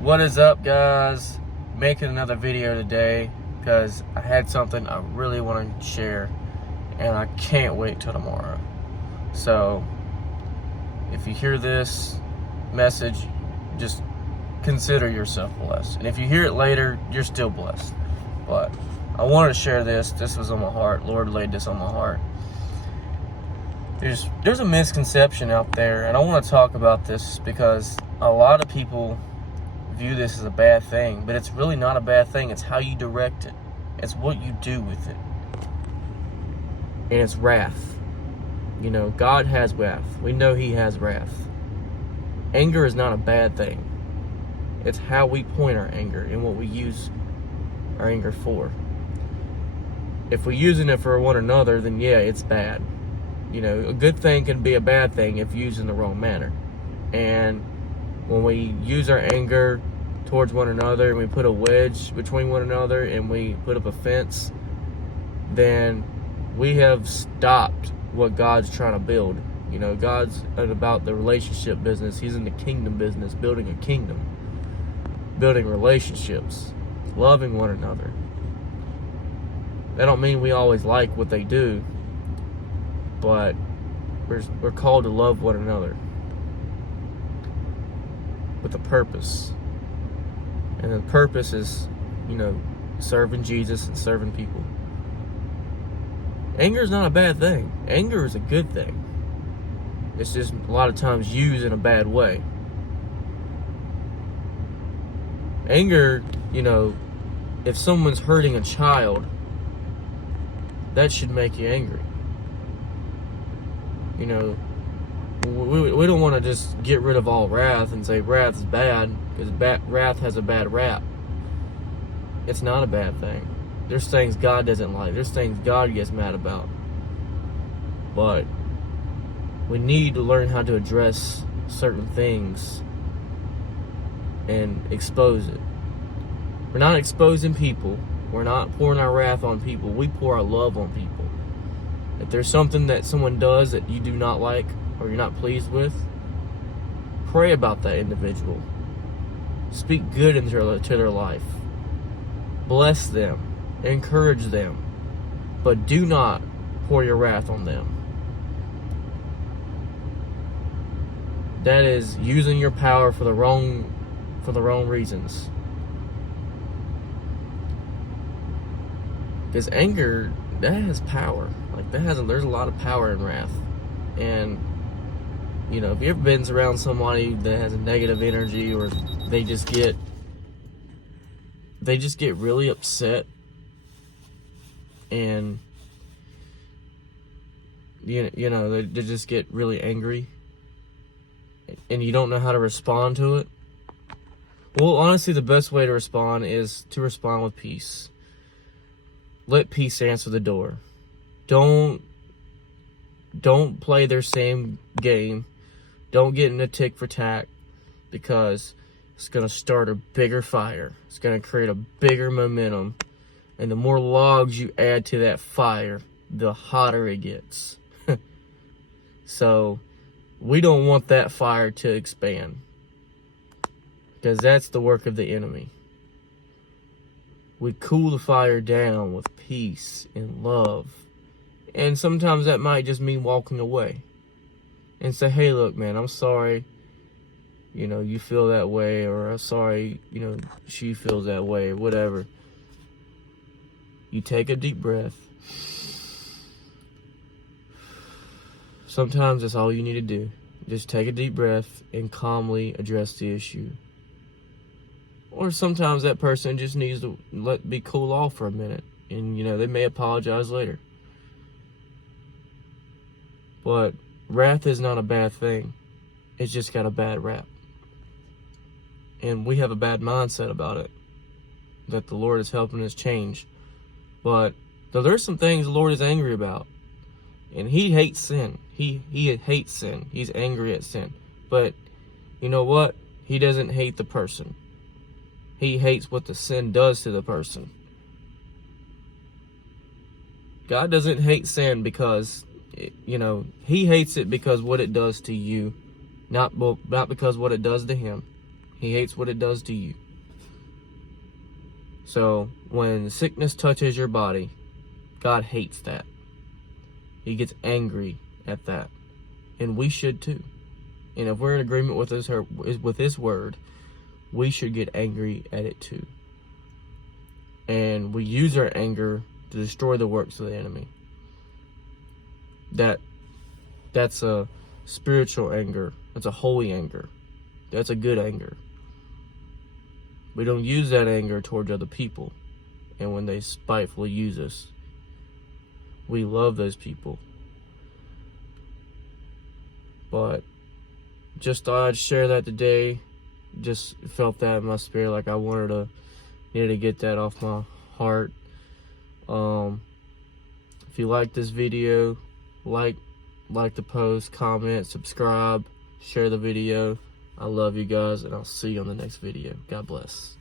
What is up, guys? Making another video today because I had something I really want to share and I can't wait till tomorrow. So if you hear this message, just consider yourself blessed. And if you hear it later, you're still blessed. But I wanted to share this. This was on my heart. Lord laid this on my heart. There's a misconception out there, and I want to talk about this because a lot of people view this as a bad thing, but it's really not a bad thing. It's how you direct it. It's what you do with it. And it's wrath. You know, God has wrath. We know He has wrath. Anger is not a bad thing. It's how we point our anger and what we use our anger for. If we're using it for one another, then yeah, it's bad. You know, a good thing can be a bad thing if used in the wrong manner. And when we use our anger towards one another and we put a wedge between one another and we put up a fence, then we have stopped what God's trying to build. You know, God's about the relationship business. He's in the kingdom business, building a kingdom, building relationships, loving one another. That don't mean we always like what they do, but we're called to love one another with a purpose. And the purpose is, you know, serving Jesus and serving people. Anger is not a bad thing. Anger is a good thing. It's just a lot of times used in a bad way. Anger, you know, if someone's hurting a child, that should make you angry. You know, we don't want to just get rid of all wrath and say wrath is bad, because wrath has a bad rap. It's not a bad thing. There's things God doesn't like. There's things God gets mad about. But we need to learn how to address certain things and expose it. We're not exposing people. We're not pouring our wrath on people. We pour our love on people. If there's something that someone does that you do not like or you're not pleased with, pray about that individual. Speak good into their life. Bless them. Encourage them. But do not pour your wrath on them. That is using your power for the wrong reasons. Because anger, that has power. Like there's a lot of power in wrath. And you know, if you ever been around somebody that has a negative energy, or they just get really upset, and you know they just get really angry, and you don't know how to respond to it. Well, honestly, the best way to respond is to respond with peace. Let peace answer the door. Don't play their same game. Don't get in a tick for tack, because it's going to start a bigger fire. It's going to create a bigger momentum. And the more logs you add to that fire, the hotter it gets. So we don't want that fire to expand, because that's the work of the enemy. We cool the fire down with peace and love. And sometimes that might just mean walking away and say, hey, look, man, I'm sorry, you know, you feel that way, or I'm sorry, you know, she feels that way, or whatever. You take a deep breath. Sometimes that's all you need to do. Just take a deep breath and calmly address the issue. Or sometimes that person just needs to be cool off for a minute, and you know, they may apologize later. But wrath is not a bad thing. It's just got a bad rap. And we have a bad mindset about it that the Lord is helping us change. But there's some things the Lord is angry about. And He hates sin. He hates sin. He's angry at sin. But you know what? He doesn't hate the person. He hates what the sin does to the person. God doesn't hate sin because, you know, He hates it because what it does to you, not because what it does to Him. He hates what it does to you. So when sickness touches your body, God hates that. He gets angry at that. And we should too. And if we're in agreement with his word, we should get angry at it too. And we use our anger to destroy the works of the enemy. That's a spiritual anger. That's a holy anger. That's a good anger. We don't use that anger towards other people. And when they spitefully use us, we love those people. But just thought I'd share that today. Just felt that in my spirit, like I needed to get that off my heart. If you like this video, like the post, comment, subscribe, share the video. I love you guys, and I'll see you on the next video. God bless.